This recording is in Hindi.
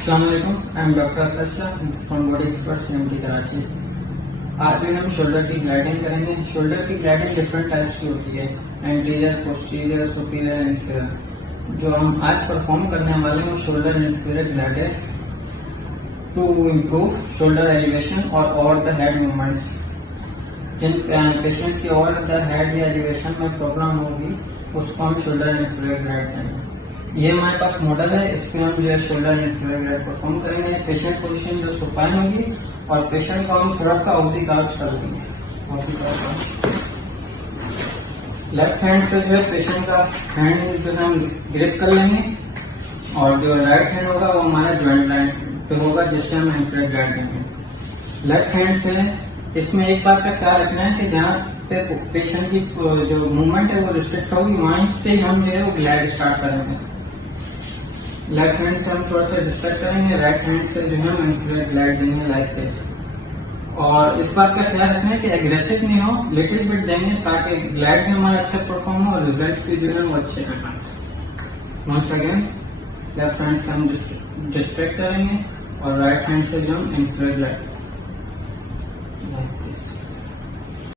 अस्सलाम वालेकुम, I am doctor Asad from body expert CMT Karachi. आज जो हम शोल्डर की ग्लाइडिंग करेंगे। शोल्डर की ग्लाइडिंग डिफरेंट टाइप्स की होती है, एंटीरियर, पोस्टीरियर, सुपीरियर, इंफीरियर। जो हम आज परफॉर्म करने वाले हैं वो shoulder inferior glider to improve shoulder elevation और ओवर द हेड मूवमेंट्स। जिन पेशेंट्स की ओवर द हेड या एलिवेशन में प्रॉब्लम होगी उसको हम शोल्डर इंफीरियर ग्लाइड करेंगे। ये हमारे पास मॉडल है, इस पे हम जो है शोल्डर इंफीरियर ग्लाइड परफॉर्म करेंगे। पेशेंट पोजीशन जो सुपाइन होगी और पेशेंट को हम थोड़ा सा ऑफ द काउच कर देंगे। लेफ्ट हैंड से जो है पेशेंट का हैंड जो है हम ग्रिप कर लेंगे और जो राइट हैंड होगा वो हमारा ज्वाइंट लाइन पे होगा जिससे हम इंफीरियर ग्लाइड करेंगे। लेफ्ट हैंड से इसमें एक बात का ख्याल रखना है कि जहाँ पे पेशेंट की जो मूवमेंट है वो रिस्ट्रिक्ट होगी वहीं से हम जो है वो ग्लाइड स्टार्ट करेंगे। लेफ्ट हैंड से हम थोड़ा सा रिस्ट्रिक्ट करेंगे, राइट हैंड से जो है हम इंफीरियर ग्लाइड देंगे लाइक दिस। और इस बात का ख्याल रखना है कि एग्रेसिव नहीं हो, लिटिल बिट देंगे ताकि ग्लाइड में हमारा अच्छा परफॉर्म हो और रिजल्ट्स भी जो है वो अच्छे आए। वंस अगेन लेफ्ट हैंड से हम डिस्ट्रैक्ट करेंगे और राइट हैंड से जो हम इंफीरियर ग्लाइड